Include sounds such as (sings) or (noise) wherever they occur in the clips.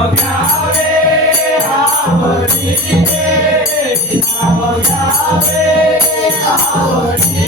Oh, (sings) yeah.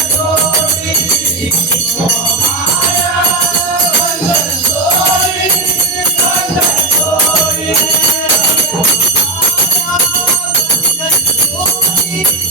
Thank you.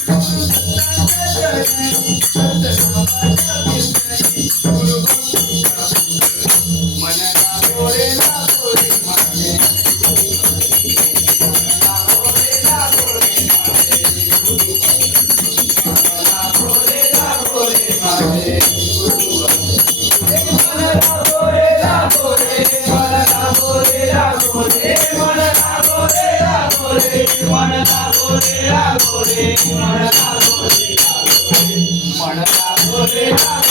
Thank you.